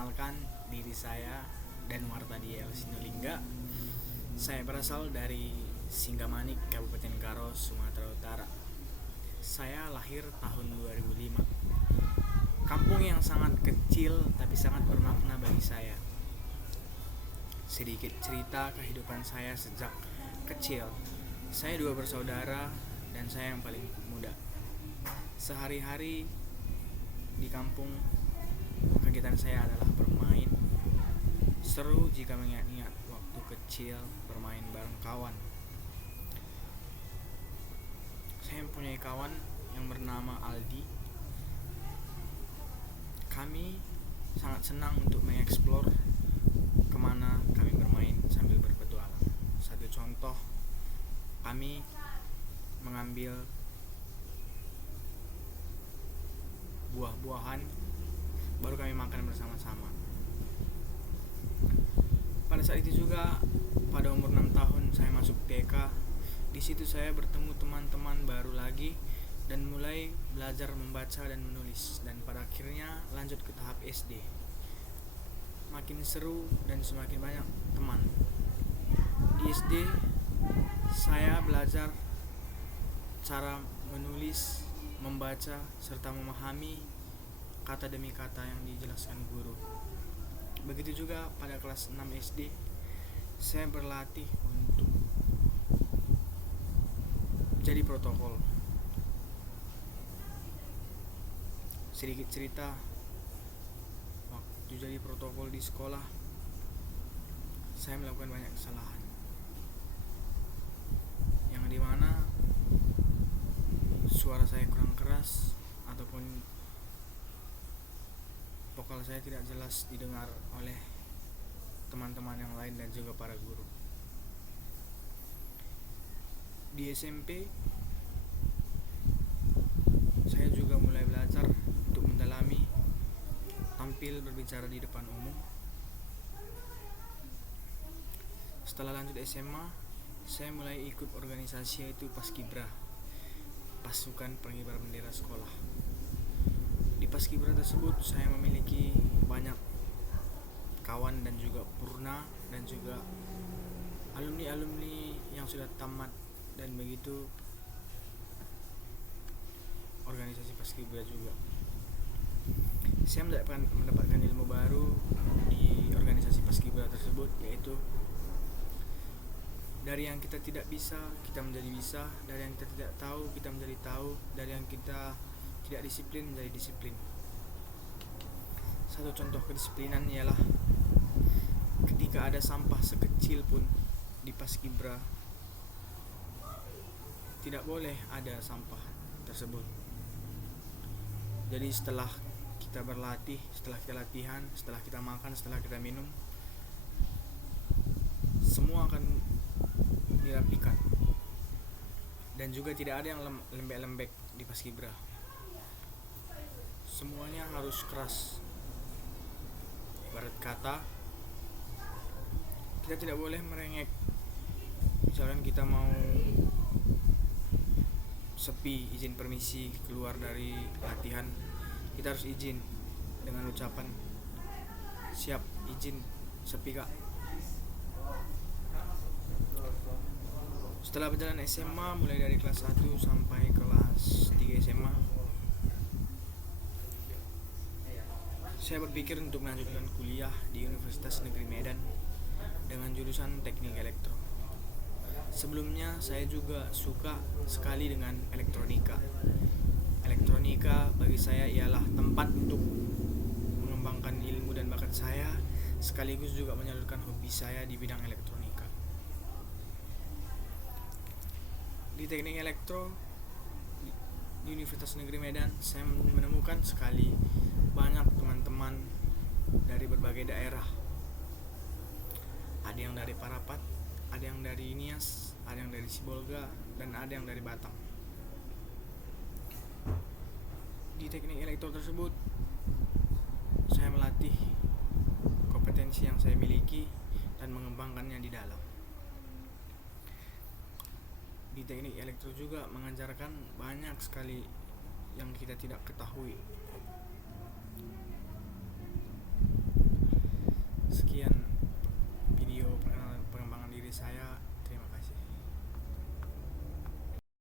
Perkenalkan diri saya Danuarta Diel Sinulingga. Saya berasal dari Singgamanik, Kabupaten Karo, Sumatera Utara. Saya lahir tahun 2005. Kampung yang sangat kecil tapi sangat bermakna bagi saya. Sedikit cerita kehidupan saya sejak kecil. Saya dua bersaudara dan saya yang paling muda. Sehari-hari di kampung, kegiatan saya adalah bermain. Seru jika mengingat-ingat waktu kecil bermain bareng kawan. Saya mempunyai kawan yang bernama Aldi. Kami sangat senang untuk mengeksplor kemana kami bermain sambil berpetualang. Satu contoh, kami mengambil buah-buahan baru kami makan bersama-sama. Pada saat itu juga, pada umur 6 tahun saya masuk TK. Di situ saya bertemu teman-teman baru lagi dan mulai belajar membaca dan menulis, dan pada akhirnya lanjut ke tahap SD. Makin seru dan semakin banyak teman. Di SD saya belajar cara menulis, membaca, serta memahami kata demi kata yang dijelaskan guru. Begitu juga pada kelas 6 SD, saya berlatih untuk jadi protokol. Sedikit cerita, waktu jadi protokol di sekolah, saya melakukan banyak kesalahan, yang dimana suara saya kurang keras ataupun vokal saya tidak jelas didengar oleh teman-teman yang lain dan juga para guru. Di SMP saya juga mulai belajar untuk mendalami tampil berbicara di depan umum. Setelah lanjut SMA, saya mulai ikut organisasi, yaitu Paskibra, pasukan pengibar bendera sekolah. Di Paskibra tersebut saya memiliki banyak kawan dan juga purna dan juga alumni-alumni yang sudah tamat, dan begitu organisasi Paskibra juga. Saya mendapatkan ilmu baru di organisasi Paskibra tersebut, yaitu dari yang kita tidak bisa, kita menjadi bisa. Dari yang kita tidak tahu, kita menjadi tahu. Dari yang kita tidak disiplin, menjadi disiplin. Satu contoh kedisiplinan ialah ketika ada sampah sekecil pun di Paskibra, tidak boleh ada sampah tersebut. Jadi setelah kita berlatih, setelah kita latihan, setelah kita makan, setelah kita minum, semua akan dirapikan. Dan juga tidak ada yang lembek-lembek di Paskibra. Semuanya harus keras. Ibarat kata, kita tidak boleh merengek. Misalkan kita mau sepi, izin permisi keluar dari latihan, kita harus izin dengan ucapan, siap, izin, sepi kak. Setelah berjalan SMA, mulai dari kelas 1 sampai kelas 3 SMA, saya berpikir untuk melanjutkan kuliah di Universitas Negeri Medan dengan jurusan Teknik Elektro. Sebelumnya saya juga suka sekali dengan elektronika. Elektronika bagi saya ialah tempat untuk mengembangkan ilmu dan bakat saya, sekaligus juga menyalurkan hobi saya di bidang elektronika. Di Teknik Elektro di Universitas Negeri Medan, saya menemukan sekali banyak teman-teman dari berbagai daerah. Ada yang dari Parapat, ada yang dari Nias, ada yang dari Sibolga, dan ada yang dari Batam. Di Teknik Elektro tersebut, saya melatih kompetensi yang saya miliki dan mengembangkannya di dalam. Di Teknik Elektro juga mengajarkan banyak sekali yang kita tidak ketahui. saya